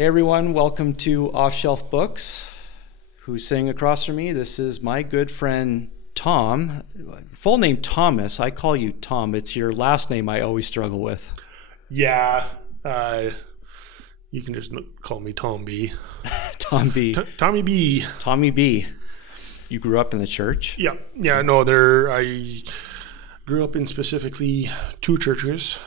Hey everyone, welcome to Off Shelf Books. Who's sitting across from me? This is my good friend Tom. Full name Thomas. I call you Tom. It's your last name I always struggle with. Yeah, you can just call me Tom B. Tom B. Tommy B. Tommy B. You grew up in the church? Yeah. No, I grew up in specifically two churches.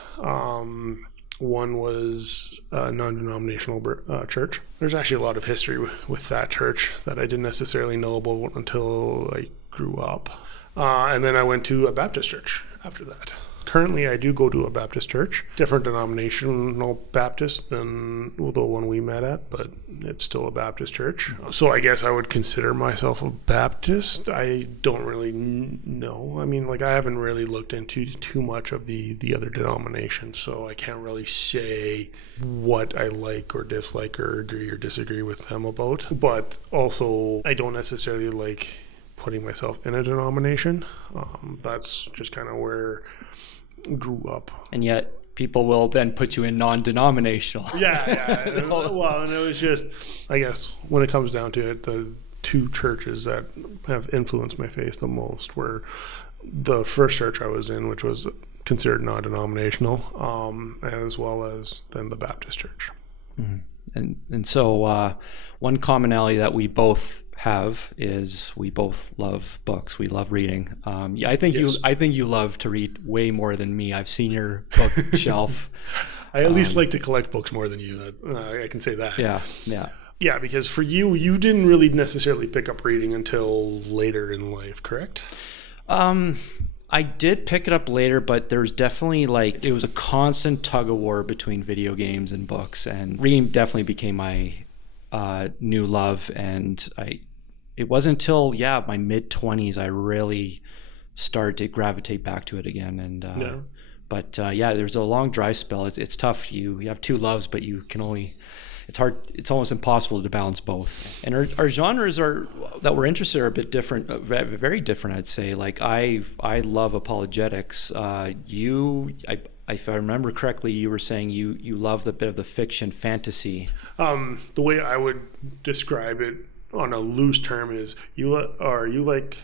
One was a non-denominational church. There's actually a lot of history with that church that I didn't necessarily know about until I grew up. And then I went to a Baptist church after that. Currently, I do go to a Baptist church, different denominational Baptist than the one we met at, but it's still a Baptist church. So I guess I would consider myself a Baptist. I don't really know. I mean, I haven't really looked into too much of the other denominations, so I can't really say what I like or dislike or agree or disagree with them about. But also, I don't necessarily like putting myself in a denomination. That's just kind of where grew up. And yet people will then put you in non-denominational. Yeah. Well, and it was just, I guess, when it comes down to it, the two churches that have influenced my faith the most were the first church I was in, which was considered non-denominational, as well as then the Baptist church. Mm-hmm. And so one commonality that we both have is we both love books. We love reading. I think you love to read way more than me. I've seen your bookshelf. I at least like to collect books more than you. I can say that. Yeah, because for you didn't really necessarily pick up reading until later in life, correct? I did pick it up later, but there's definitely it was a constant tug of war between video games and books, and reading definitely became my new love. And it wasn't until my mid-20s I really started to gravitate back to it again. And but there's a long dry spell. It's tough. You have two loves, but you can only, it's hard, it's almost impossible to balance both. And our genres that we're interested in are a bit different, very different, I'd say. I love apologetics. If I remember correctly, you were saying you love the bit of the fiction fantasy. The way I would describe it on a loose term is you like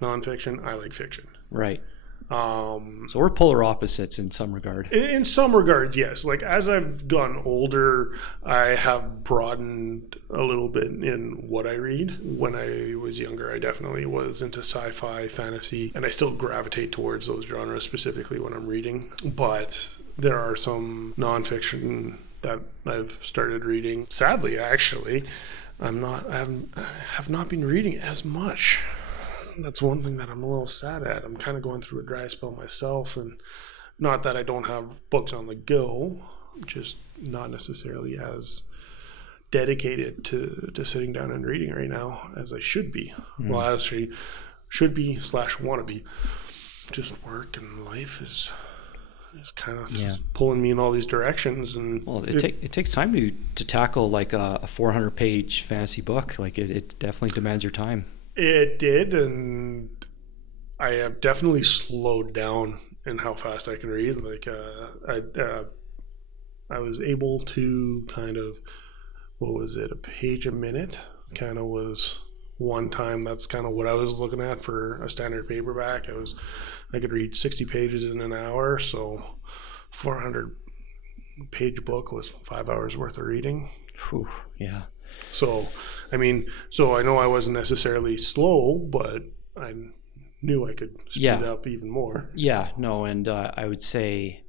nonfiction, I like fiction. Right. So we're polar opposites in some regard. In some regards, yes. As I've gotten older, I have broadened a little bit in what I read. When I was younger, I definitely was into sci-fi, fantasy, and I still gravitate towards those genres specifically when I'm reading. But there are some nonfiction that I've started reading. Sadly, actually, I have not been reading as much. That's one thing that I'm a little sad at. I'm kind of going through a dry spell myself, and not that I don't have books on the go, just not necessarily as dedicated to sitting down and reading right now as I should be. Well, I actually should be / want to be. Just work and life is kind of pulling me in all these directions. And it takes time to tackle a 400-page fantasy book. It definitely demands your time. It did, and I have definitely slowed down in how fast I can read. I was able to kind of, a page a minute? Kind of was one time. That's kind of what I was looking at for a standard paperback. I could read 60 pages in an hour, so 400-page book was 5 hours worth of reading. Whew, yeah. So I know I wasn't necessarily slow, but I knew I could speed up even more. Yeah, no, and I would say,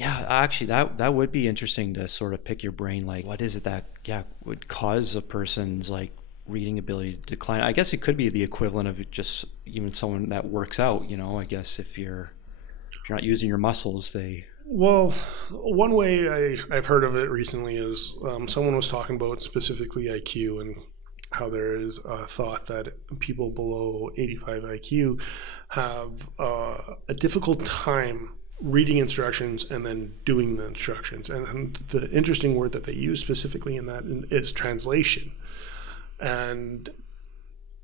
actually that would be interesting to sort of pick your brain. What is it that would cause a person's reading ability to decline? I guess it could be the equivalent of just even someone that works out. I guess if you're not using your muscles, Well, one way I've heard of it recently is someone was talking about specifically IQ and how there is a thought that people below 85 IQ have a difficult time reading instructions and then doing the instructions. And the interesting word that they use specifically in that is translation. And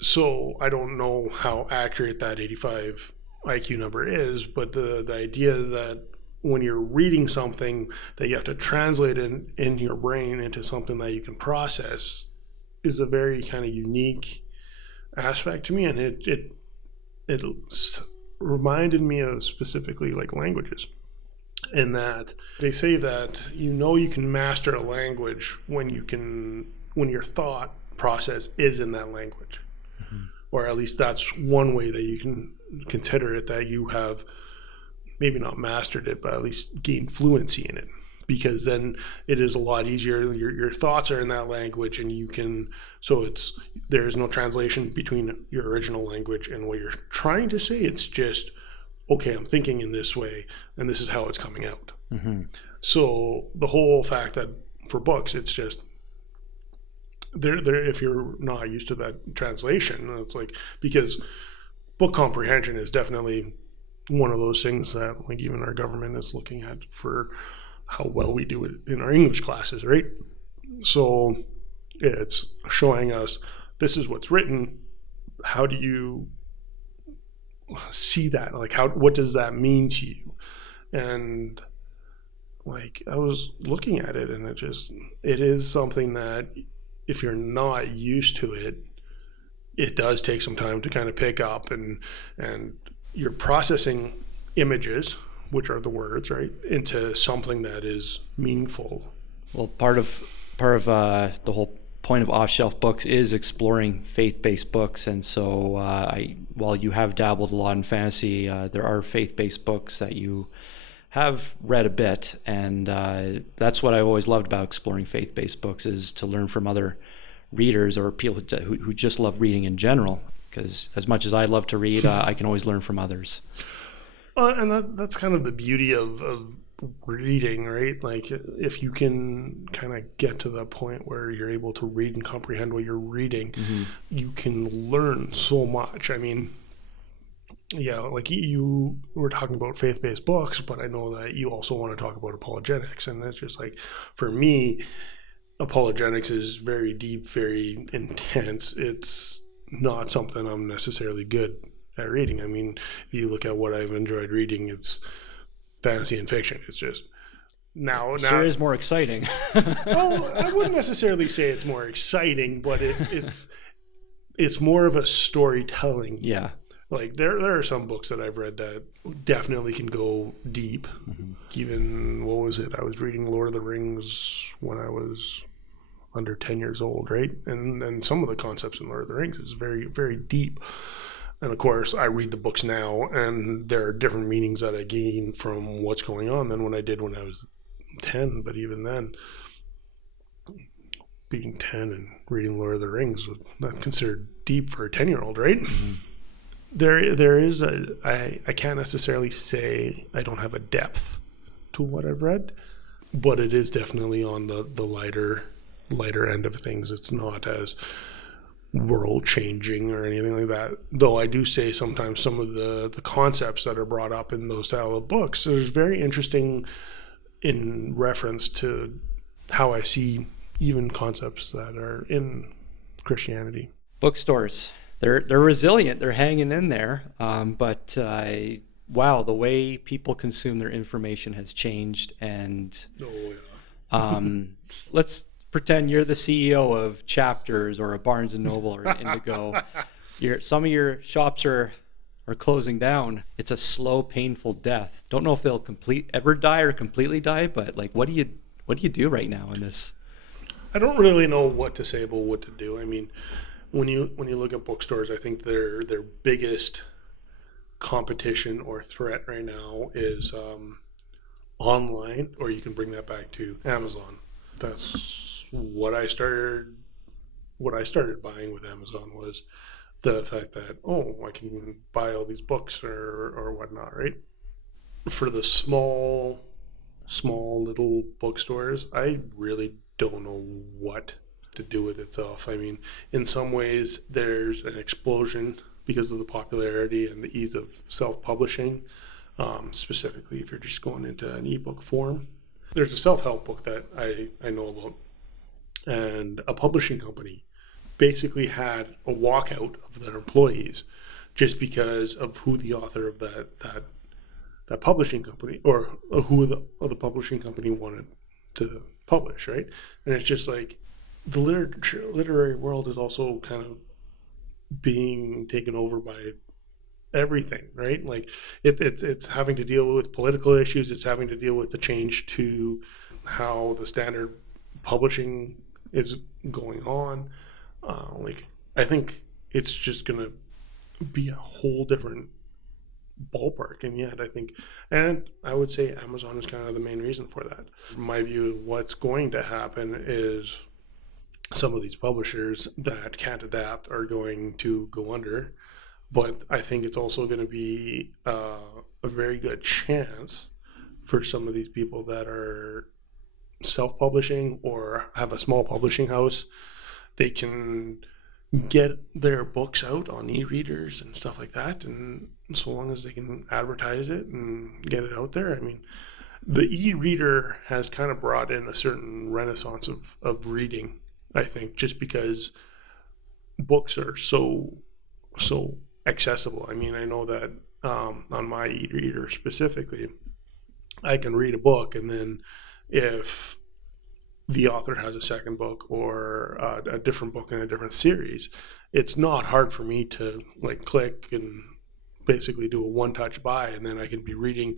so I don't know how accurate that 85 IQ number is, but the idea that when you're reading something that you have to translate in your brain into something that you can process is a very kind of unique aspect to me, and it reminded me of specifically like languages, in that they say that you can master a language when your thought process is in that language, or at least that's one way that you can consider it, that you have maybe not mastered it, but at least gained fluency in it, because then it is a lot easier. Your thoughts are in that language, and there is no translation between your original language and what you're trying to say. It's just, okay, I'm thinking in this way, and this is how it's coming out. So the whole fact that for books, it's just there. If you're not used to that translation, it's like, because book comprehension is definitely one of those things that like even our government is looking at for how well we do it in our English classes, right? So it's showing us, this is what's written. How do you see that? Like, what does that mean to you? And like, I was looking at it, and it is something that if you're not used to it, it does take some time to kind of pick up, and you're processing images, which are the words, right, into something that is meaningful. Well, part of the whole point of off-shelf books is exploring faith-based books, and so while you have dabbled a lot in fantasy, there are faith-based books that you have read a bit, and that's what I've always loved about exploring faith-based books, is to learn from other readers or people who just love reading in general, because as much as I love to read, I can always learn from others. And that's kind of the beauty of reading, right? Like, if you can kind of get to the point where you're able to read and comprehend what you're reading, you can learn so much. I mean, yeah, like you were talking about faith-based books, but I know that you also want to talk about apologetics, and that's just like, for me, apologetics is very deep, very intense. It's not something I'm necessarily good at reading. I mean, if you look at what I've enjoyed reading, it's fantasy and fiction. It's just now sure is more exciting. Well, I wouldn't necessarily say it's more exciting, but it's more of a storytelling. Yeah. Like there are some books that I've read that definitely can go deep. Even, what was it? I was reading Lord of the Rings when I was under 10 years old, right? And some of the concepts in Lord of the Rings is very, very deep. And of course, I read the books now, and there are different meanings that I gain from what's going on than when I did when I was 10. But even then, being 10 and reading Lord of the Rings was not considered deep for a 10-year-old, right? There is I can't necessarily say I don't have a depth to what I've read, but it is definitely on the lighter end of things. It's not as world changing or anything like that, though I do say sometimes some of the concepts that are brought up in those style of books is very interesting in reference to how I see even concepts that are in Christianity. Bookstores, they're resilient, they're hanging in there, but wow, the way people consume their information has changed. And let's pretend you're the CEO of Chapters or a Barnes & Noble or an Indigo. Some of your shops are closing down. It's a slow, painful death. Don't know if they'll ever die or completely die, but like, what do you do right now in this? I don't really know what to say about what to do. I mean, when you look at bookstores, I think their biggest competition or threat right now is online, or you can bring that back to Amazon. That's what I started buying with Amazon, was the fact that, I can buy all these books or whatnot, right? For the small little bookstores, I really don't know what to do with itself. I mean, in some ways there's an explosion because of the popularity and the ease of self-publishing, specifically if you're just going into an ebook form. There's a self-help book that I know about, and a publishing company basically had a walkout of their employees just because of who the author of that that publishing company or who the publishing company wanted to publish, right? And it's just like the literary world is also kind of being taken over by everything, right? Like it's having to deal with political issues. It's having to deal with the change to how the standard publishing is going on. Like I think it's just gonna be a whole different ballpark, and yet I would say Amazon is kind of the main reason for that. My view of what's going to happen is some of these publishers that can't adapt are going to go under, but I think it's also going to be a very good chance for some of these people that are self-publishing or have a small publishing house. They can get their books out on e-readers and stuff like that, and so long as they can advertise it and get it out there. I mean, the e-reader has kind of brought in a certain renaissance of reading, I think, just because books are so accessible. I mean, I know that on my e-reader specifically, I can read a book, and then if the author has a second book or a different book in a different series, it's not hard for me to like click and basically do a one-touch buy, and then I can be reading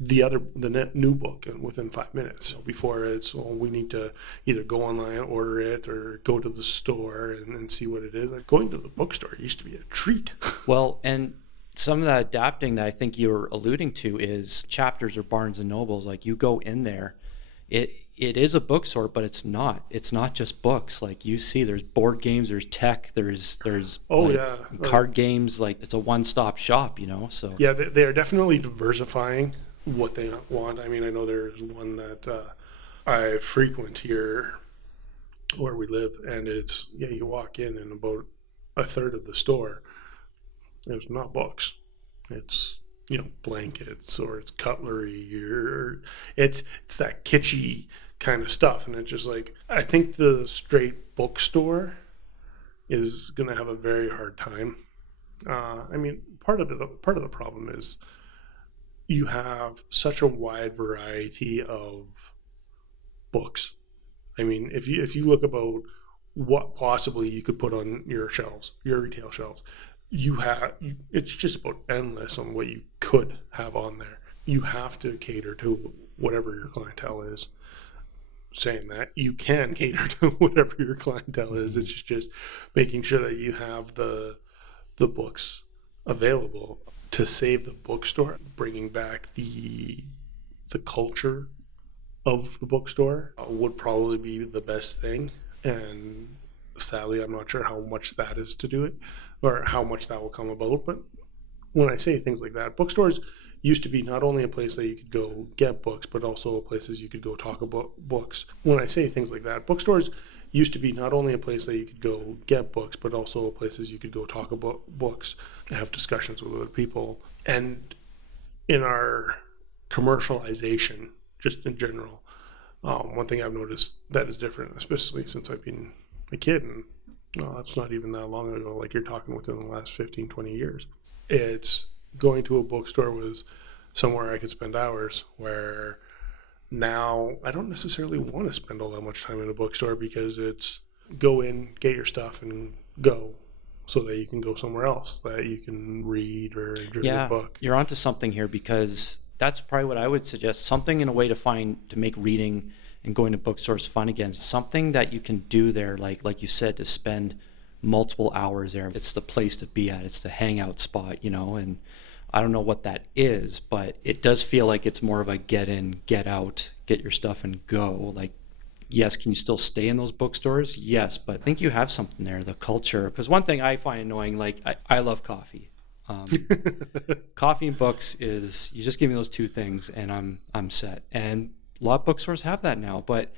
the new book within 5 minutes. Before it's, well, we need to either go online, order it, or go to the store and see what it is. Like going to the bookstore used to be a treat. Well, and some of that adapting that I think you're alluding to is Chapters or Barnes and Nobles. Like you go in there, it is a bookstore, but it's not just books. Like you see, there's board games, there's tech, there's card games. Like it's a one-stop shop, so yeah, they are definitely diversifying what they want. I mean, I know there's one that I frequent here where we live, and it's, you walk in and about a third of the store, it's not books. It's, blankets, or it's cutlery, or it's that kitschy kind of stuff. And it's just like, I think the straight bookstore is going to have a very hard time. I mean, part of the problem is you have such a wide variety of books. I mean, if you look about what possibly you could put on your shelves, your retail shelves, it's just about endless on what you could have on there. You have to cater to whatever your clientele is. Saying that, you can cater to whatever your clientele is. It's just making sure that you have the books available to save the bookstore. Bringing back the culture of the bookstore would probably be the best thing, and sadly I'm not sure how much that is to do it, or how much that will come about. But when I say things like that, bookstores used to be not only a place that you could go get books, but also places you could go talk about books. When I say things like that, bookstores used to be not only a place that you could go get books, but also places you could go talk about books, have discussions with other people. And in our commercialization, just in general, one thing I've noticed that is different, especially since I've been a kid, and that's not even that long ago, like you're talking within the last 15, 20 years. It's going to a bookstore was somewhere I could spend hours, where now I don't necessarily want to spend all that much time in a bookstore, because it's go in, get your stuff, and go, so that you can go somewhere else that you can read or enjoy a book. You're onto something here, because that's probably what I would suggest. Something in a way to make reading and going to bookstores fun again. Something that you can do there, like you said, to spend multiple hours there. It's the place to be at. It's the hangout spot, and I don't know what that is, but it does feel like it's more of a get in, get out, get your stuff and go. Like, yes, can you still stay in those bookstores? Yes, but I think you have something there, the culture. Because one thing I find annoying, like I love coffee. Coffee and books is, you just give me those two things and I'm set. And a lot of bookstores have that now, but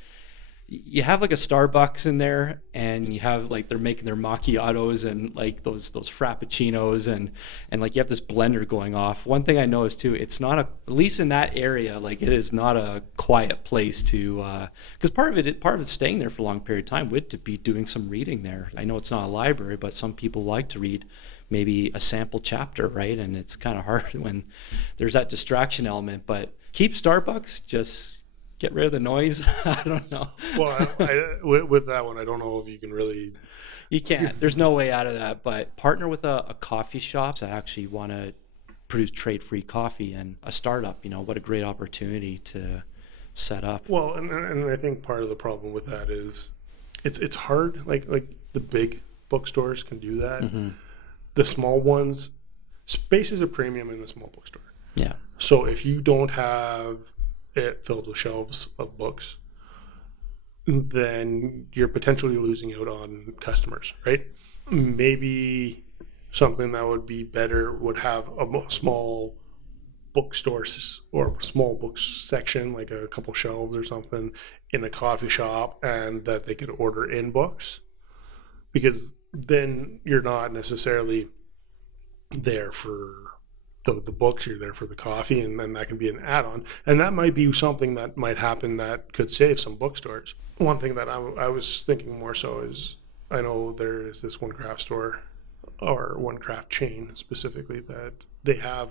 you have like a Starbucks in there, and you have like they're making their macchiatos and like those frappuccinos, and like you have this blender going off. One thing I noticed too, it's not at least in that area, like it is not a quiet place to, because part of staying there for a long period of time would to be doing some reading there. I know it's not a library, but some people like to read maybe a sample chapter, right? And it's kind of hard when there's that distraction element, but keep Starbucks, just get rid of the noise. I don't know. Well, with that one, I don't know if you can really. You can't. There's no way out of that. But partner with a coffee shop that actually want to produce trade-free coffee, and a startup. What a great opportunity to set up. Well, and I think part of the problem with that is it's hard. Like the big bookstores can do that. Mm-hmm. The small ones, space is a premium in the small bookstore. Yeah. So if you don't have it filled with shelves of books, then you're potentially losing out on customers, right? Maybe something that would be better would have a small bookstore or small books section, like a couple shelves or something in a coffee shop, and that they could order in books, because then you're not necessarily there for the books, you're there for the coffee, and then that can be an add-on, and that might be something that might happen that could save some bookstores. One thing that I was thinking more so is, I know there is this one craft store or one craft chain specifically that they have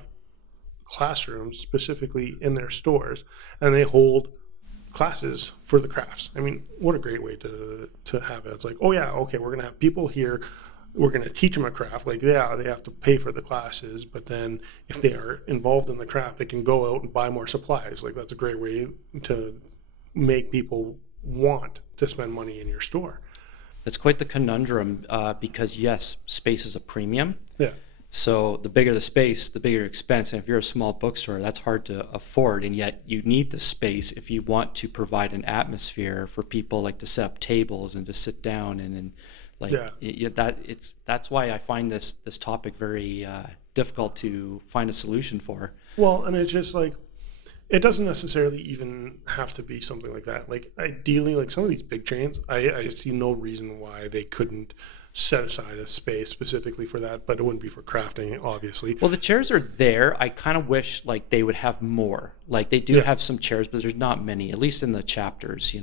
classrooms specifically in their stores, and they hold classes for the crafts. I mean, what a great way to have it. It's like, oh yeah, okay, we're gonna have people here, we're going to teach them a craft. Like, yeah, they have to pay for the classes, but then if they are involved in the craft, they can go out and buy more supplies. Like, that's a great way to make people want to spend money in your store. It's quite the conundrum, because yes, space is a premium. Yeah. So the bigger the space, the bigger expense. And if you're a small bookstore, that's hard to afford. And yet you need the space if you want to provide an atmosphere for people, like to set up tables and to sit down and like, yeah. That's why I find this topic very difficult to find a solution for. Well, and it's just like, it doesn't necessarily even have to be something like that. Like, ideally, like some of these big chains, I see no reason why they couldn't set aside a space specifically for that, but it wouldn't be for crafting, obviously. Well, the chairs are there. I kind of wish like they would have more. Like, they do have some chairs, but there's not many, at least in the chapters.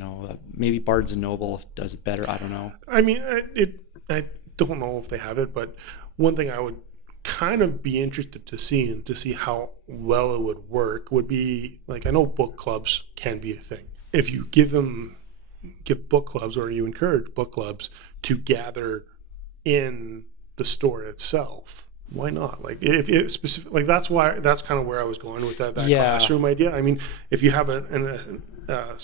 Maybe Barnes and Noble does it better. I don't know. I mean, I don't know if they have it, but one thing I would kind of be interested to see, and to see how well it would work, would be, like, I know book clubs can be a thing. If you give book clubs, or you encourage book clubs to gather in the store itself, why not? Like, if it specific, like, that's kind of where I was going with that classroom idea. I mean, if you have a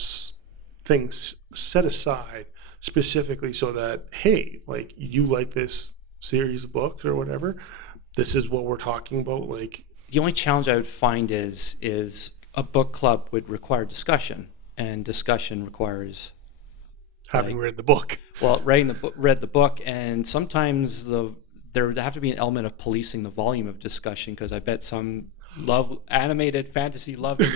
thing set aside specifically so that, hey, like, you like this series of books or whatever, this is what we're talking about. Like, the only challenge I would find is a book club would require discussion, and discussion requires having read the book. Well, read the book, and sometimes there would have to be an element of policing the volume of discussion, because I bet some animated fantasy lovers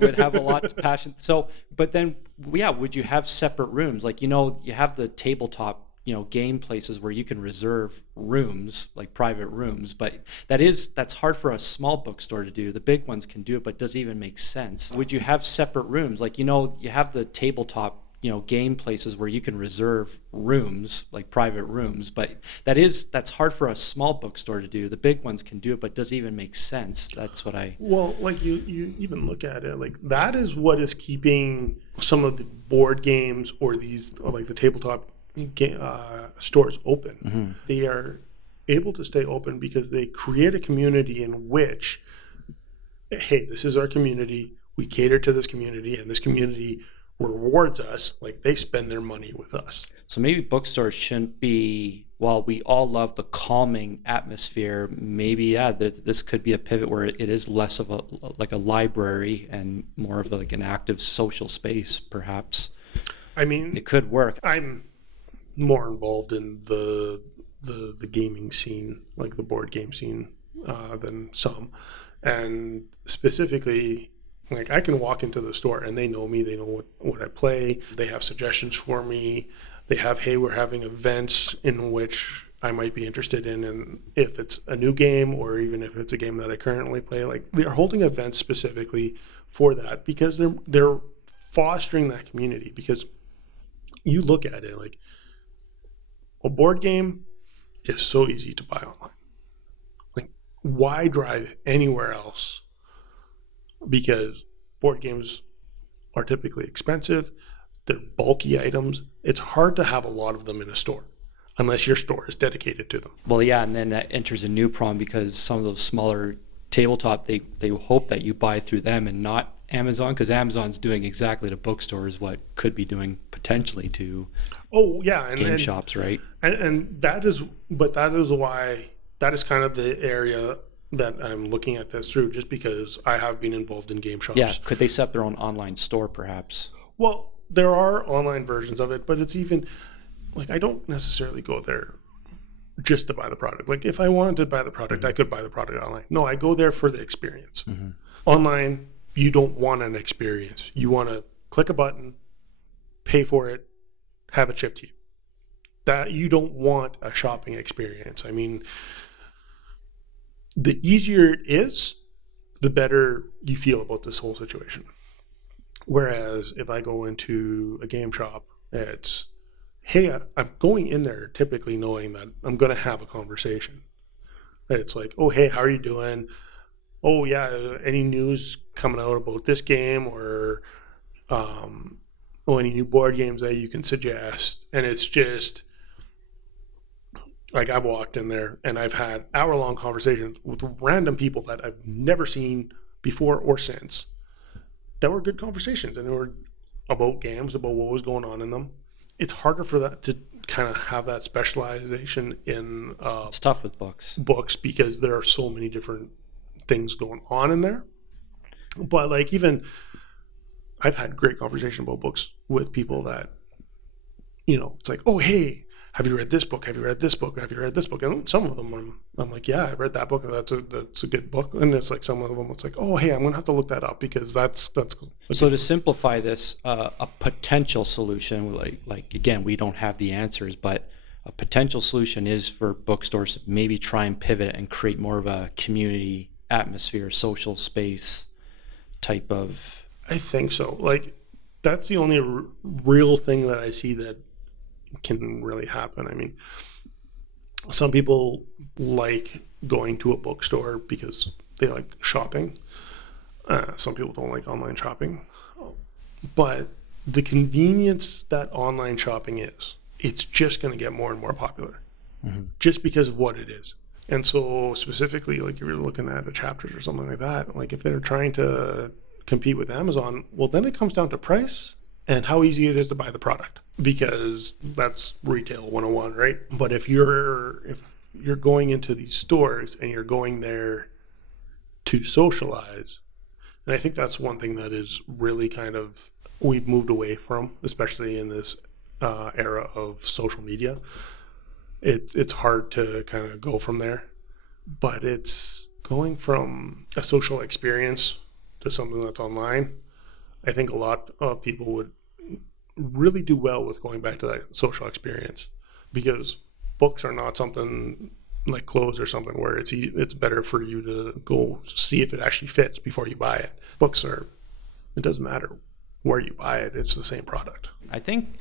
would have a lot of passion. So, but then, yeah, would you have separate rooms? Like, you have the tabletop, game places where you can reserve rooms, like private rooms, but that's hard for a small bookstore to do. The big ones can do it, but does it even make sense? Would you have separate rooms? Like, you have the tabletop, game places where you can reserve rooms, like private rooms, but that's hard for a small bookstore to do. The big ones can do it, but does it even make sense? That's what well, like, you even look at it, like, that is what is keeping some of the board games, or these, or like the tabletop stores open. Mm-hmm. They are able to stay open because they create a community in which, hey, this is our community, we cater to this community, and this community rewards us. Like, they spend their money with us. So maybe bookstores shouldn't be, while we all love the calming atmosphere, maybe this could be a pivot where it is less of a library and more of like an active social space, perhaps. I mean, it could work. I'm more involved in the gaming scene, like the board game scene, than some, and specifically, like, I can walk into the store and they know me, they know what I play, they have suggestions for me, they have, hey, we're having events in which I might be interested in, and if it's a new game, or even if it's a game that I currently play, like, they're holding events specifically for that, because they're fostering that community. Because you look at it, like, a board game is so easy to buy online. why drive anywhere else? Because board games are typically expensive. They're bulky items. It's hard to have a lot of them in a store unless your store is dedicated to them. Well, yeah, and then that enters a new problem because some of those smaller tabletop, they hope that you buy through them and not Amazon, because Amazon's doing exactly to bookstores what could be doing potentially to game shops, right? And that is why that is kind of the area that I'm looking at this through, just because I have been involved in game shops. Yeah, could they set their own online store perhaps? Well, there are online versions of it, but it's even like I don't necessarily go there just to buy the product. Like if I wanted to buy the product, I could buy the product online. No, I go there for the experience. Online, you don't want an experience. You want to click a button, pay for it, have it shipped to you. That you don't want a shopping experience. I mean, the easier it is, the better you feel about this whole situation. Whereas if I go into a game shop, it's, hey, I'm going in there typically knowing that I'm going to have a conversation. It's like, oh, hey, how are you doing? Oh, yeah, any news coming out about this game, or any new board games that you can suggest? And it's just like I've walked in there and I've had hour-long conversations with random people that I've never seen before or since. That were good conversations, and they were about games, about what was going on in them. It's harder for that to kind of have that specialization in It's tough with books because there are so many different things going on in there. But like, even I've had great conversation about books with people that, it's like, oh, hey, have you read this book? Have you read this book? Have you read this book? And some of them I'm like, yeah, I've read that book. That's a good book. And it's like some of them, it's like, oh, hey, I'm going to have to look that up because that's cool. So to simplify this, a potential solution, like again, we don't have the answers, but a potential solution is for bookstores to maybe try and pivot and create more of a community atmosphere, social space type of. I think so. Like, that's the only real thing that I see that can really happen. I mean, some people like going to a bookstore because they like shopping. Some people don't like online shopping. But the convenience that online shopping is, it's just going to get more and more popular just because of what it is. And so specifically, like if you're looking at a Chapters or something like that, like if they're trying to compete with Amazon, well, then it comes down to price and how easy it is to buy the product, because that's retail 101, right? But if you're going into these stores and you're going there to socialize, and I think that's one thing that is really kind of we've moved away from, especially in this era of social media. It's hard to kind of go from there, but it's going from a social experience to something that's online. I think a lot of people would really do well with going back to that social experience, because books are not something like clothes or something where it's better for you to go see if it actually fits before you buy it. Books are, it doesn't matter where you buy it, it's the same product. I think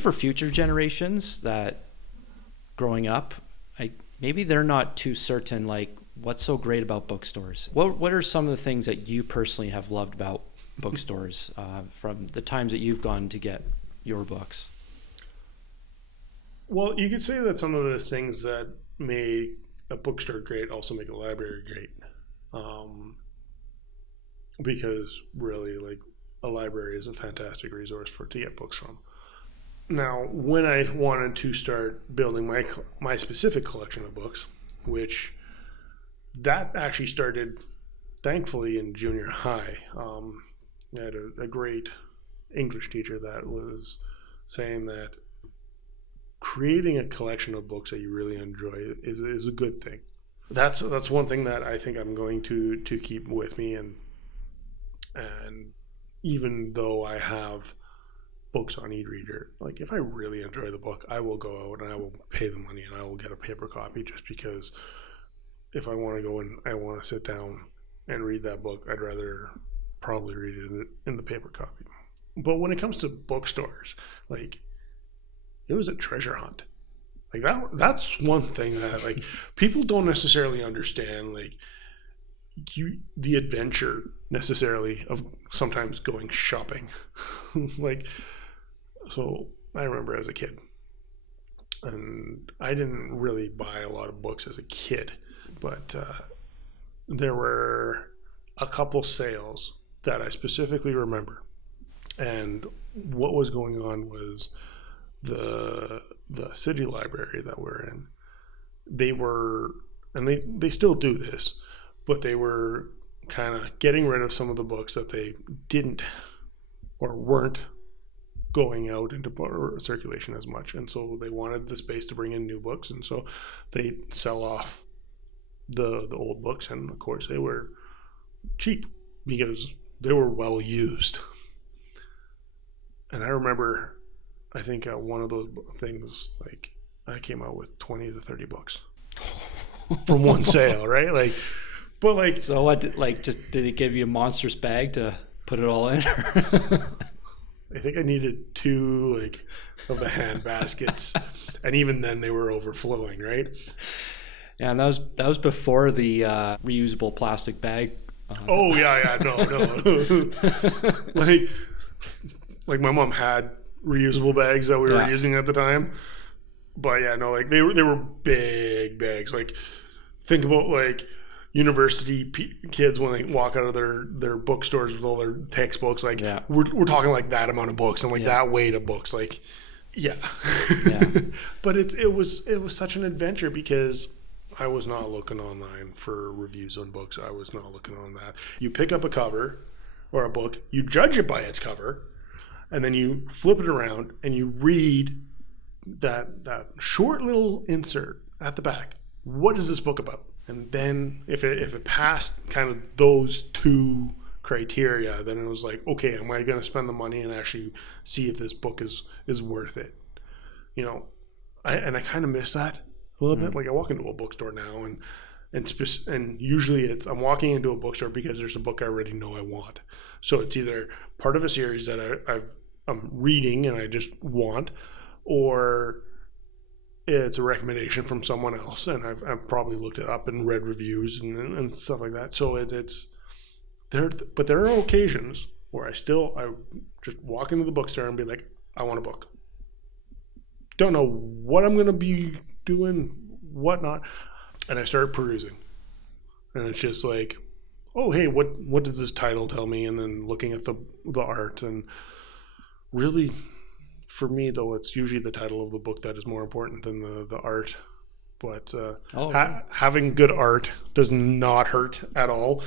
for future generations that growing up, maybe they're not too certain like what's so great about bookstores. What are some of the things that you personally have loved about bookstores from the times that you've gone to get your books? Well, you could say that some of the things that make a bookstore great also make a library great, because really, like, a library is a fantastic resource to get books from. Now, when I wanted to start building my specific collection of books, which that actually started, thankfully, in junior high. I had a great English teacher that was saying that creating a collection of books that you really enjoy is a good thing. That's one thing that I think I'm going to keep with me, and even though I have books on e-reader, like if I really enjoy the book, I will go out and I will pay the money and I will get a paper copy, just because if I want to go and I want to sit down and read that book, I'd rather probably read it in the paper copy. But when it comes to bookstores, like, it was a treasure hunt. Like that's one thing that like people don't necessarily understand, like the adventure necessarily of sometimes going shopping. Like, so I remember as a kid, and I didn't really buy a lot of books as a kid, but there were a couple sales that I specifically remember. And what was going on was the city library that we're in, they were, and they still do this, but they were kind of getting rid of some of the books that they didn't or weren't going out into circulation as much. And so they wanted the space to bring in new books, and so they sell off the old books, and of course they were cheap because they were well used. And I remember, I think one of those things, like I came out with 20 to 30 books from one sale, right? Like, but like, so what? Like, just did they give you a monstrous bag to put it all in? I think I needed 2 like of the hand baskets, and even then they were overflowing, right? Yeah, and that was before the reusable plastic bag. Oh yeah, no. like my mom had reusable bags that we were using at the time, but yeah, no, like they were big bags. Like, think about like university kids when they walk out of their bookstores with all their textbooks. Like, we're talking like that amount of books and like that weight of books. Like, yeah. But it was such an adventure because I was not looking online for reviews on books. I was not looking on that. You pick up a cover or a book, you judge it by its cover, and then you flip it around and you read that short little insert at the back. What is this book about? And then if it passed kind of those 2 criteria, then it was like, okay, am I going to spend the money and actually see if this book is worth it? You know, I kind of miss that a little bit. Like, I walk into a bookstore now, and usually I'm walking into a bookstore because there's a book I already know I want. So it's either part of a series that I'm reading and I just want, or it's a recommendation from someone else, and I've probably looked it up and read reviews and stuff like that. So it's there, but there are occasions where I just walk into the bookstore and be like, I want a book. Don't know what I'm going to be doing, whatnot, and I start perusing, and it's just like, oh hey, what does this title tell me? And then looking at the art, and really, for me though, it's usually the title of the book that is more important than the art. But having good art does not hurt at all.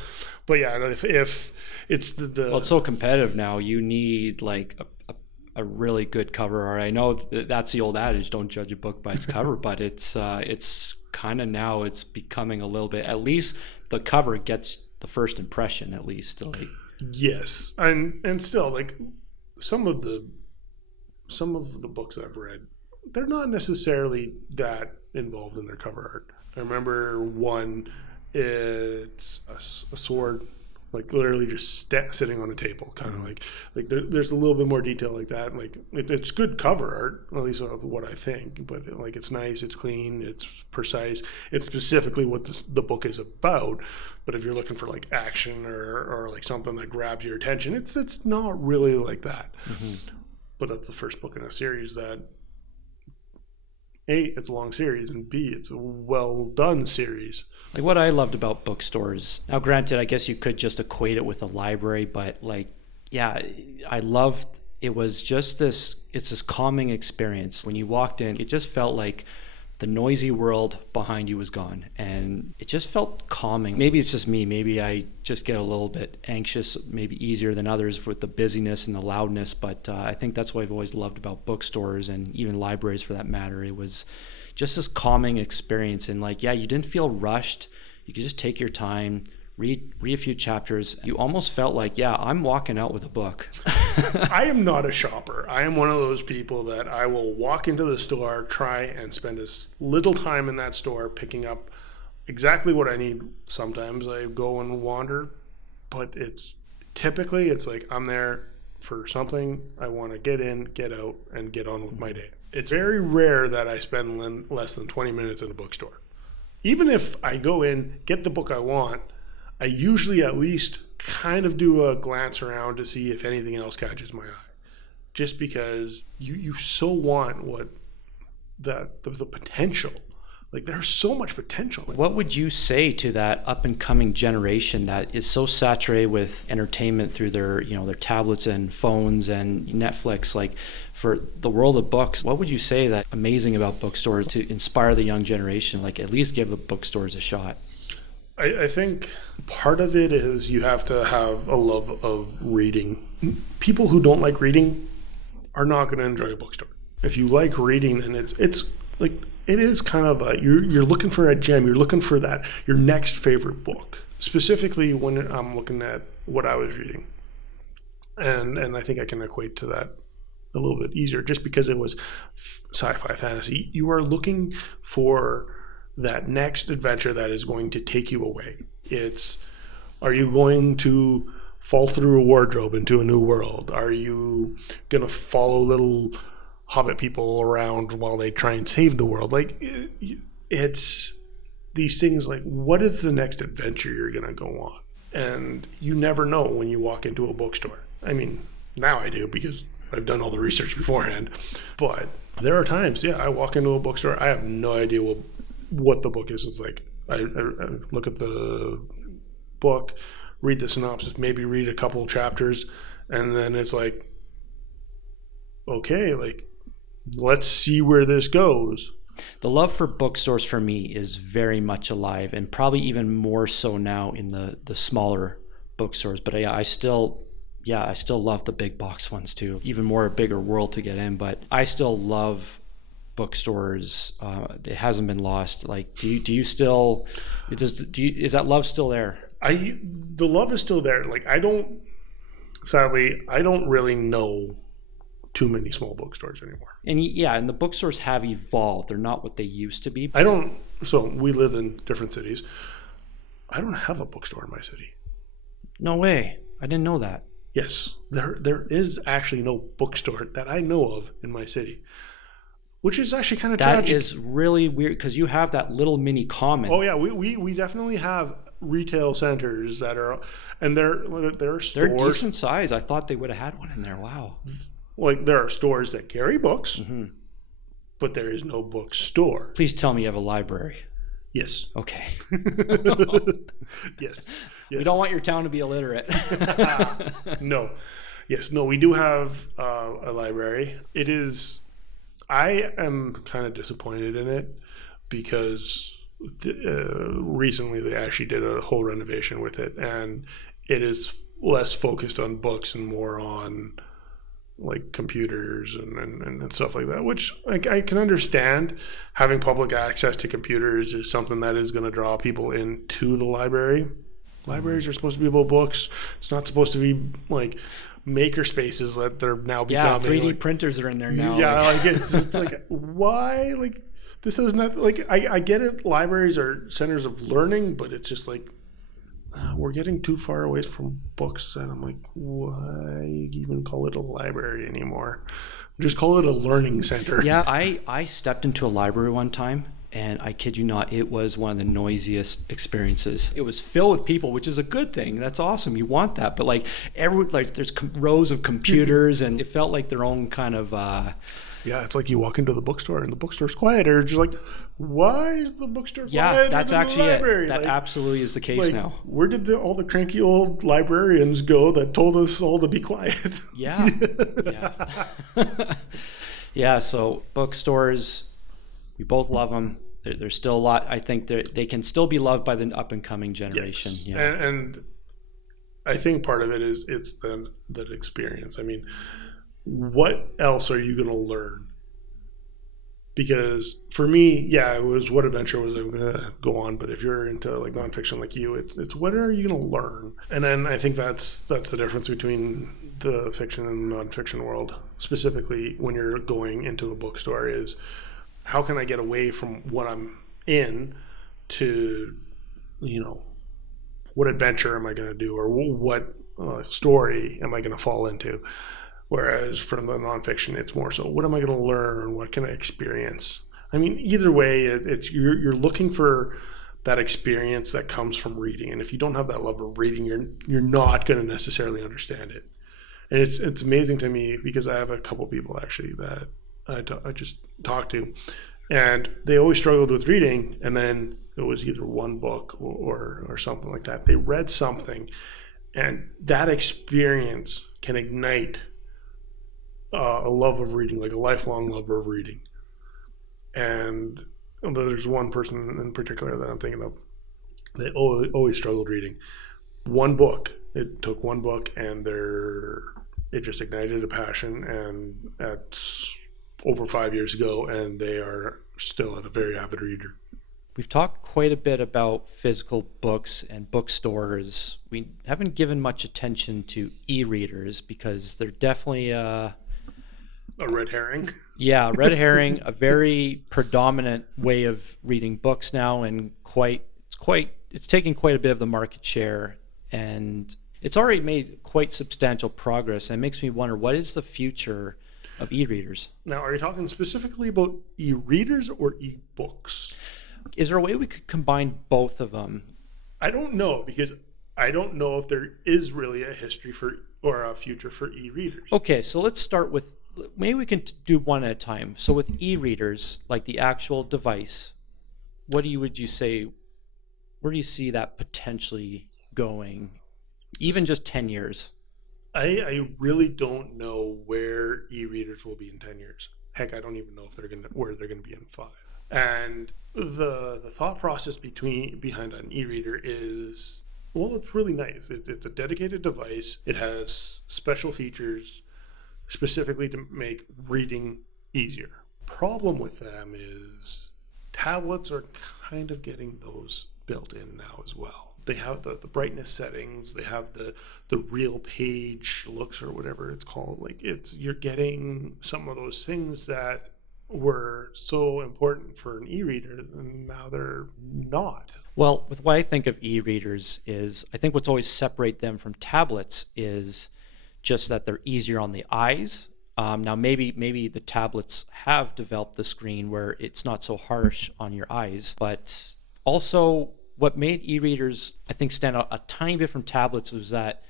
But yeah, if it's well, it's so competitive now. You need like a really good cover art. I know that's the old adage, don't judge a book by its cover, but it's kind of now it's becoming a little bit, at least the cover gets the first impression, at least. Like, yes, and still, like some of the books I've read, they're not necessarily that involved in their cover art. I remember one, it's a sword, like literally just sitting on a table, kind of like there's a little bit more detail like that. Like it's good cover art, at least what I think. But like it's nice, it's clean, it's precise, it's specifically what the book is about. But if you're looking for like action or like something that grabs your attention, it's not really like that. Mm-hmm. But that's the first book in a series that, A, it's a long series, and B, it's a well done series. Like what I loved about bookstores, now granted, I guess you could just equate it with a library, but like, yeah, I loved, it was just it's this calming experience. When you walked in, it just felt like the noisy world behind you was gone, and it just felt calming. Maybe it's just me, maybe I just get a little bit anxious, maybe easier than others with the busyness and the loudness, but I think that's what I've always loved about bookstores and even libraries for that matter. It was just this calming experience, and like, yeah, you didn't feel rushed. You could just take your time, read a few chapters. You almost felt like, yeah, I'm walking out with a book. I am not a shopper. I am one of those people that I will walk into the store, try and spend as little time in that store picking up exactly what I need. Sometimes I go and wander, but it's typically like I'm there for something. I want to get in, get out, and get on with my day. It's very rare that I spend less than 20 minutes in a bookstore. Even if I go in, get the book I want, I usually at least kind of do a glance around to see if anything else catches my eye. Just because you so want the potential. Like, there's so much potential. What would you say to that up and coming generation that is so saturated with entertainment through their tablets and phones and Netflix? Like, for the world of books, what would you say that amazing about bookstores to inspire the young generation? Like, at least give the bookstores a shot. I think part of it is you have to have a love of reading. People who don't like reading are not going to enjoy a bookstore. If you like reading, then it's like, it is kind of you're looking for a gem. You're looking for your next favorite book. Specifically, when I'm looking at what I was reading, and I think I can equate to that a little bit easier, just because it was sci-fi fantasy. You are looking for that next adventure that is going to take you away. Are you going to fall through a wardrobe into a new world? Are you going to follow little hobbit people around while they try and save the world? Like, it's these things like, what is the next adventure you're going to go on? And you never know when you walk into a bookstore. I mean, now I do because I've done all the research beforehand. But there are times, I walk into a bookstore, I have no idea what the book is. It's like, I look at the book, read the synopsis, maybe read a couple chapters, and then it's like, okay, like, let's see where this goes. The love for bookstores for me is very much alive, and probably even more so now in the smaller bookstores. But I still love the big box ones too. Even more a bigger world to get in, but I still love bookstores. It hasn't been lost. Like, do you still? Is that love still there? The love is still there. Like, I don't really know too many small bookstores anymore. And the bookstores have evolved. They're not what they used to be. So we live in different cities. I don't have a bookstore in my city. No way. I didn't know that. Yes. There is actually no bookstore that I know of in my city, which is actually kind of tragic. That is really weird, because you have that little mini common. Oh yeah, we definitely have retail centers that are, and they're stores. They're decent size. I thought they would have had one in there. Wow. Like, there are stores that carry books, but there is no bookstore. Please tell me you have a library. Yes. Okay. Yes. We don't want your town to be illiterate. No. Yes. No, we do have a library. I am kind of disappointed in it because recently they actually did a whole renovation with it, and it is less focused on books and more on like computers and stuff like that, which I can understand. Having public access to computers is something that is going to draw people into the library. Libraries are supposed to be about books. It's not supposed to be like maker spaces that they're now becoming. 3D printers are in there now. Yeah, like it's like, why? Like, this is not like, I get it. Libraries are centers of learning, but it's just like, we're getting too far away from books, and I'm like, why even call it a library anymore? Just call it a learning center. Yeah, I stepped into a library one time, and I kid you not, it was one of the noisiest experiences. It was filled with people, which is a good thing. That's awesome. You want that. But like, there's rows of computers, and it felt like their own kind of... Yeah, it's like you walk into the bookstore and the bookstore's quieter. It's just like, why is the bookstore quieter? Yeah, that's actually it. That absolutely is the case now. Where did all the cranky old librarians go that told us all to be quiet? Yeah. Yeah, so bookstores, we both love them. There's still a lot. I think they can still be loved by the up and coming generation. Yes. Yeah. And I think part of it is it's that experience. I mean, what else are you going to learn? Because for me, it was what adventure was I going to go on. But if you're into like nonfiction like you, it's what are you going to learn? And then I think that's the difference between the fiction and the nonfiction world. Specifically, when you're going into a bookstore, is how can I get away from what I'm in to, what adventure am I going to do, or what story am I going to fall into? Whereas for the nonfiction, it's more so, what am I going to learn? What can I experience? I mean, either way, it's you're looking for that experience that comes from reading, and if you don't have that love of reading, you're not going to necessarily understand it. And it's amazing to me because I have a couple people actually that I just talked to, and they always struggled with reading, and then it was either one book or something like that. They read something, and that experience can ignite a love of reading, like a lifelong love of reading. And there's one person in particular that I'm thinking of. They always struggled reading. One book. It took one book, and it just ignited a passion. And that's over 5 years ago, and they are still a very avid reader. We've talked quite a bit about physical books and bookstores. We haven't given much attention to e-readers because they're definitely a red herring. Yeah, red herring, a very predominant way of reading books now, and it's taking quite a bit of the market share, and it's already made quite substantial progress. And it makes me wonder, what is the future of e-readers? Now, are you talking specifically about e-readers or e-books? Is there a way we could combine both of them? I don't know, because I don't know if there is really a history for or a future for e-readers. Okay, so let's start with, maybe we can do one at a time. So with e-readers, like the actual device, would you say, where do you see that potentially going, even just 10 years? I really don't know where e-readers will be in 10 years. Heck, I don't even know if where they're gonna be in 5. And the thought process behind an e-reader is, well, it's really nice. It's a dedicated device. It has special features specifically to make reading easier. Problem with them is tablets are kind of getting those built in now as well. They have the brightness settings, they have the real page looks or whatever it's called. Like you're getting some of those things that were so important for an e-reader, and now they're not. Well, with what I think of e-readers is, I think what's always separate them from tablets is just that they're easier on the eyes. Now maybe the tablets have developed the screen where it's not so harsh on your eyes, but also what made e-readers, I think, stand out a tiny bit from tablets was that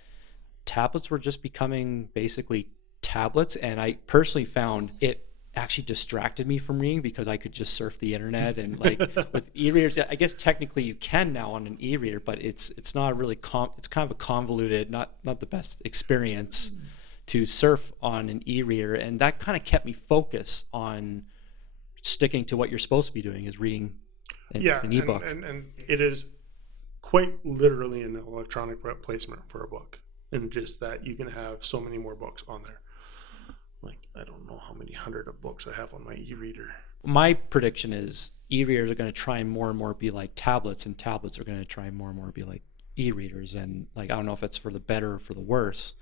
tablets were just becoming basically tablets, and I personally found it actually distracted me from reading because I could just surf the internet. And like with e-readers, I guess technically you can now on an e-reader, but it's not really it's kind of a convoluted, not the best experience to surf on an e-reader, and that kind of kept me focused on sticking to what you're supposed to be doing, is reading an ebook. And it is quite literally an electronic replacement for a book, and just that you can have so many more books on there. Like, I don't know how many hundred of books I have on my e-reader. My prediction is e-readers are going to try and more be like tablets, and tablets are going to try and more be like e-readers. And like, I don't know if it's for the better or for the worse.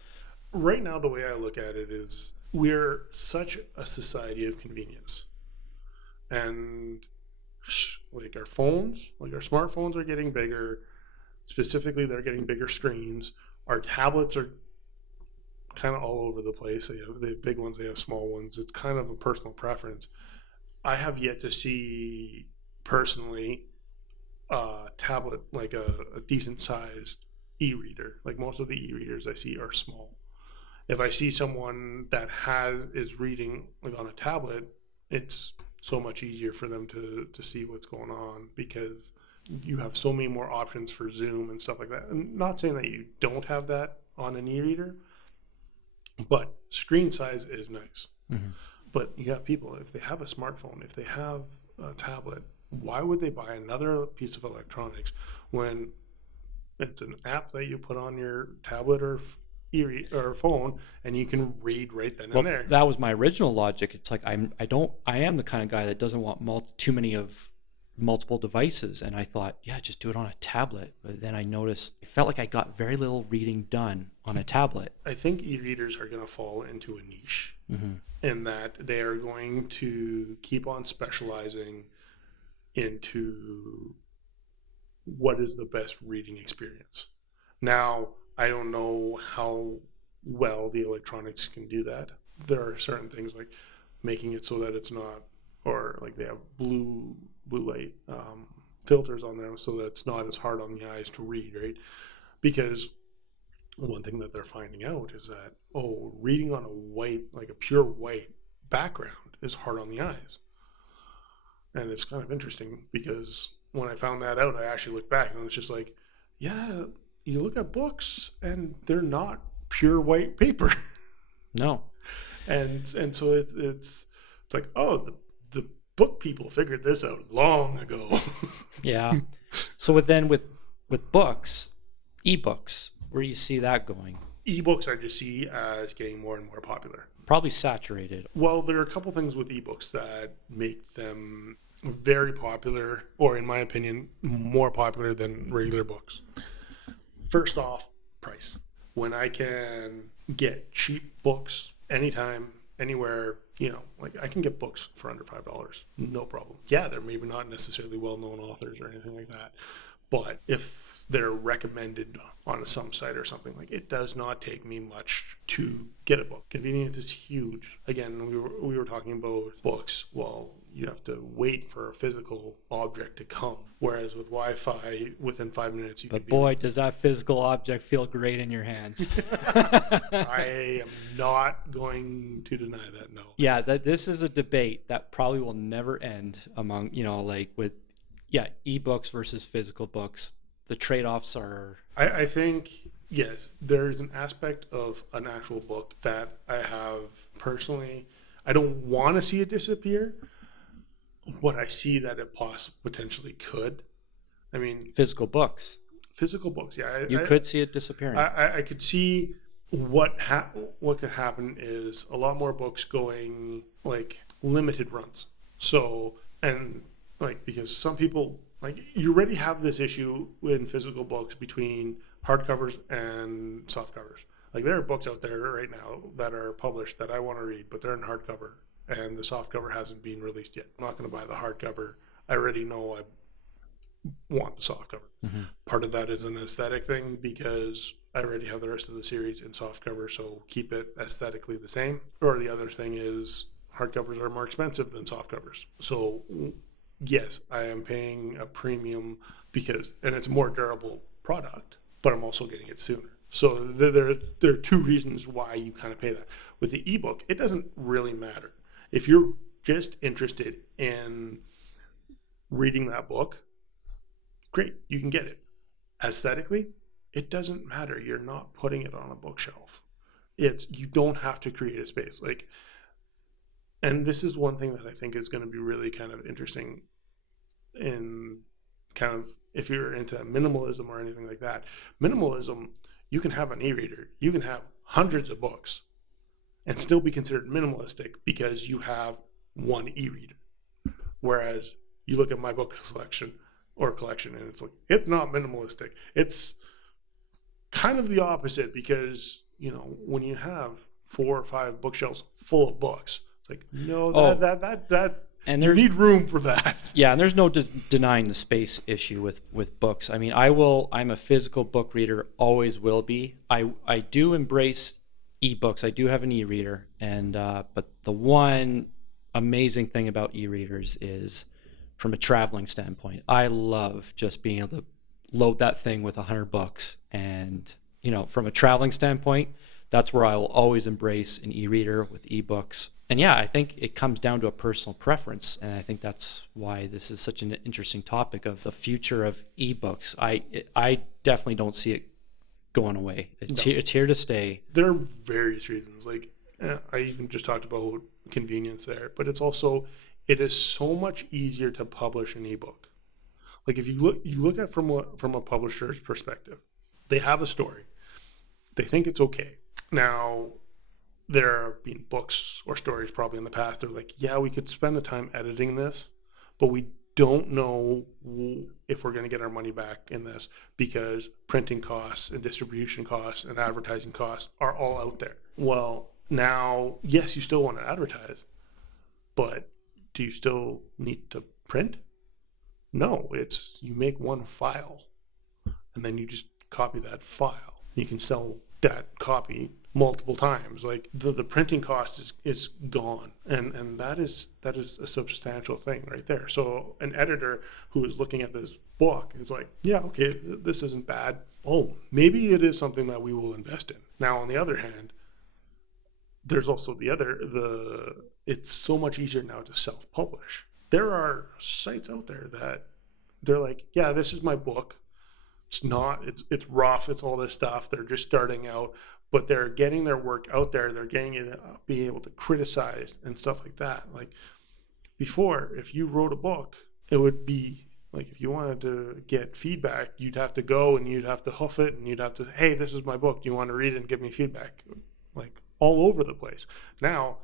Right now, the way I look at it is we're such a society of convenience. And like our phones, like our smartphones are getting bigger. Specifically, they're getting bigger screens. Our tablets are kind of all over the place. They have big ones, they have small ones. It's kind of a personal preference. I have yet to see personally a tablet, like a decent sized e-reader. Like most of the e-readers I see are small. If I see someone that is reading like on a tablet, it's so much easier for them to see what's going on, because you have so many more options for Zoom and stuff like that. I'm not saying that you don't have that on an e-reader, but screen size is nice. Mm-hmm. But you have people, if they have a smartphone, if they have a tablet, why would they buy another piece of electronics when it's an app that you put on your tablet or phone and you can read right then and there? That was my original logic. It's like I am the kind of guy that doesn't want too many of multiple devices, and I thought, yeah, just do it on a tablet. But then I noticed it felt like I got very little reading done on a tablet. I think e-readers are going to fall into a niche, mm-hmm. in that they are going to keep on specializing into what is the best reading experience. Now, I don't know how well the electronics can do that. There are certain things like making it so that it's not, or like they have blue light filters on them so that it's not as hard on the eyes to read, right? Because one thing that they're finding out is that, reading on a white, like a pure white background is hard on the eyes. And it's kind of interesting because when I found that out, I actually looked back and it's just like, yeah, you look at books and they're not pure white paper. No. And so it's like, the book people figured this out long ago. Yeah. So with books, ebooks, where do you see that going? Ebooks I just see as getting more and more popular. Probably saturated. Well, there are a couple things with ebooks that make them very popular, or in my opinion, more popular than regular books. First off, price. When I can get cheap books anytime, anywhere, like I can get books for under $5, no problem. Yeah, they're maybe not necessarily well-known authors or anything like that, but if they're recommended on some site or something, like it does not take me much to get a book. Convenience is huge. Again, we were talking about books. Well, you have to wait for a physical object to come, whereas with Wi-Fi, within 5 minutes you can be. Boy, does that physical object feel great in your hands. I am not going to deny that. No. Yeah, this is a debate that probably will never end among, ebooks versus physical books. The trade-offs are... I think, yes, there's an aspect of an actual book that I have personally, I don't want to see it disappear, but I see that it potentially could. I mean... Physical books, yeah. You could see it disappearing. I could see what could happen is a lot more books going, like, limited runs. So, and, like, because some people... Like, you already have this issue in physical books between hardcovers and softcovers. Like, there are books out there right now that are published that I want to read, but they're in hardcover, and the softcover hasn't been released yet. I'm not going to buy the hardcover. I already know I want the softcover. Mm-hmm. Part of that is an aesthetic thing because I already have the rest of the series in softcover, so keep it aesthetically the same. Or the other thing is hardcovers are more expensive than softcovers. So... yes, I am paying a premium and it's a more durable product, but I'm also getting it sooner. So there are two reasons why you kind of pay that. With the ebook, it doesn't really matter. If you're just interested in reading that book, great, you can get it. Aesthetically, it doesn't matter. You're not putting it on a bookshelf. You don't have to create a space. And this is one thing that I think is going to be really kind of interesting in kind of if you're into minimalism or anything like that. Minimalism, you can have an e-reader. You can have hundreds of books and still be considered minimalistic because you have one e-reader. Whereas you look at my book collection and it's like, it's not minimalistic. It's kind of the opposite because, when you have 4 or 5 bookshelves full of books, like, no, and you need room for that. Yeah, and there's no denying the space issue with books. I mean, I'm a physical book reader, always will be. I do embrace ebooks. I do have an e-reader, and but the one amazing thing about e-readers is, from a traveling standpoint, I love just being able to load that thing with 100 books, and from a traveling standpoint, that's where I will always embrace an e-reader with ebooks. And yeah, I think it comes down to a personal preference, and I think that's why this is such an interesting topic of the future of ebooks. I definitely don't see it going away. It's here to stay. There are various reasons. Like I even just talked about convenience there, but it's also it is so much easier to publish an ebook. Like if you look at from a publisher's perspective, they have a story, they think it's okay. Now, there have been books or stories probably in the past. They're like, yeah, we could spend the time editing this, but we don't know if we're going to get our money back in this because printing costs and distribution costs and advertising costs are all out there. Well, now, yes, you still want to advertise, but do you still need to print? No, you make one file and then you just copy that file. You can sell that copy multiple times. Like the printing cost is gone, and that is a substantial thing right there. So an editor who is looking at this book is like, yeah, okay, this isn't bad. Oh, maybe it is something that we will invest in. Now, on the other hand, there's also it's so much easier now to self-publish. There are sites out there that they're like, yeah, this is my book. It's rough. It's all this stuff. They're just starting out, but they're getting their work out there. They're getting it, being able to criticize and stuff like that. Like before, if you wrote a book, it would be like, if you wanted to get feedback, you'd have to go and you'd have to hoof it and you'd have to, hey, this is my book. Do you want to read it and give me feedback? Like all over the place. Now,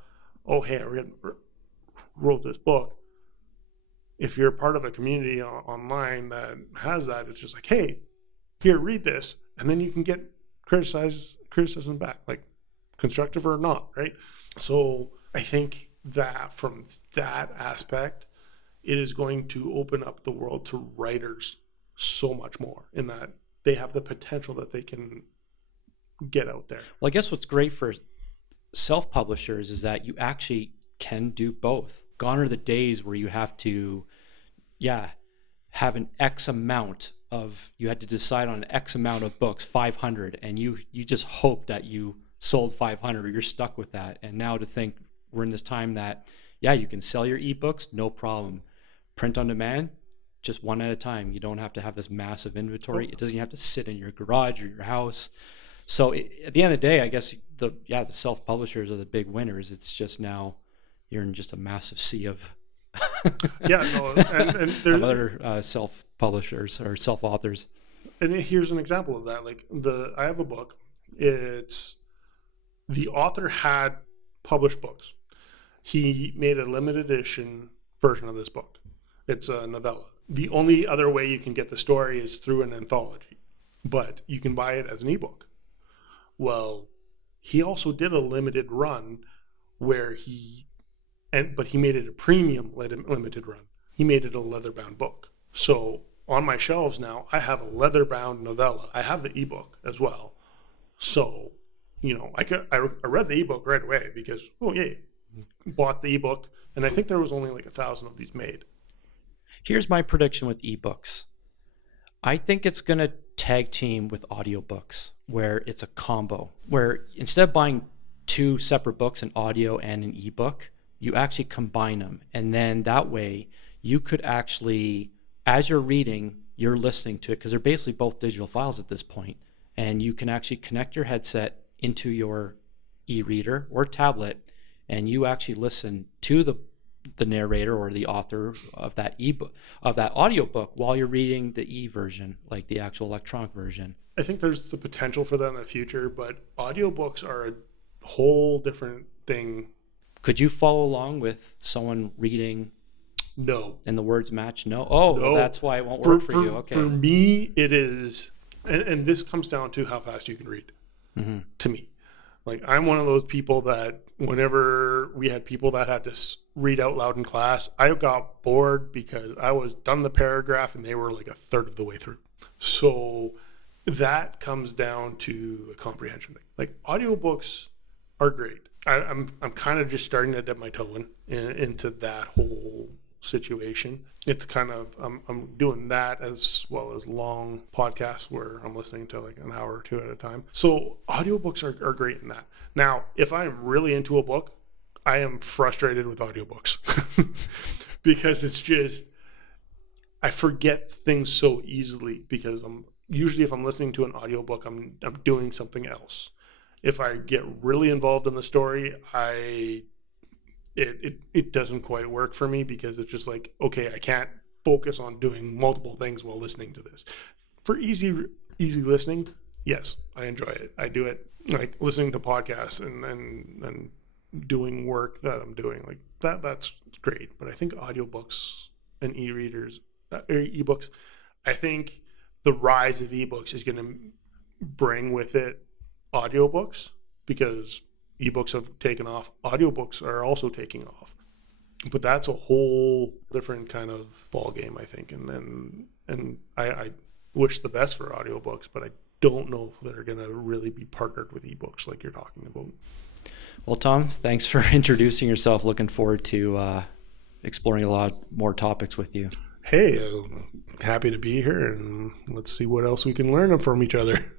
oh, hey, I wrote this book. If you're part of a community online that has that, it's just like, hey, here, read this, and then you can get criticism back, like constructive or not, right? So I think that from that aspect, it is going to open up the world to writers so much more, in that they have the potential that they can get out there. Well, I guess what's great for self-publishers is that you actually can do both. Gone are the days where you have to, have an X amount of, you had to decide on an X amount of books, 500, and you just hope that you sold 500 or you're stuck with that. And now to think we're in this time that, you can sell your ebooks, no problem. Print on demand, just one at a time. You don't have to have this massive inventory. It doesn't have to sit in your garage or your house. So at the end of the day, I guess the self-publishers are the big winners. It's just now you're in just a massive sea of and there's other self-publishers or self-authors. And here's an example of that. Like I have a book. It's the author had published books. He made a limited edition version of this book. It's a novella. The only other way you can get the story is through an anthology, but you can buy it as an ebook. Well, he also did a limited run where but he made it a premium limited run. He made it a leather-bound book. So on my shelves now, I have a leather-bound novella. I have the ebook as well. So, I read the ebook right away because, bought the ebook, and I think there was only like 1,000 of these made. Here's my prediction with ebooks. I think it's going to tag team with audiobooks, where it's a combo, where instead of buying two separate books, an audio and an ebook, you actually combine them. And then that way you could actually, as you're reading, you're listening to it, because they're basically both digital files at this point. And you can actually connect your headset into your e-reader or tablet, and you actually listen to the narrator or the author of that ebook, of that audiobook, while you're reading the e-version, like the actual electronic version. I think there's the potential for that in the future, but audiobooks are a whole different thing. Could you follow along with someone reading? No. And the words match? No? Oh, no. Well, that's why it won't work for you. Okay. For me, it is, and this comes down to how fast you can read, to me. Like, I'm one of those people that whenever we had people that had to read out loud in class, I got bored because I was done the paragraph and they were like a third of the way through. So that comes down to a comprehension thing. Like, audiobooks are great. I'm kind of just starting to dip my toe into that whole situation. It's kind of, I'm doing that as well as long podcasts where I'm listening to like an hour or two at a time. So audiobooks are great in that. Now, if I'm really into a book, I am frustrated with audiobooks because it's just, I forget things so easily because if I'm listening to an audiobook, I'm doing something else. If I get really involved in the story, it doesn't quite work for me because it's just like, okay, I can't focus on doing multiple things while listening to this. For easy listening, yes, I enjoy it. I do it like listening to podcasts and doing work that I'm doing like that. That's great. But I think audiobooks and e-readers, ebooks, I think the rise of ebooks is going to bring with it audiobooks, because ebooks have taken off. Audiobooks are also taking off, but that's a whole different kind of ball game, I think. And I wish the best for audiobooks, but don't know if they're going to really be partnered with ebooks like you're talking about. Well, Tom, thanks for introducing yourself. Looking forward to exploring a lot more topics with you. Hey, happy to be here, and let's see what else we can learn from each other.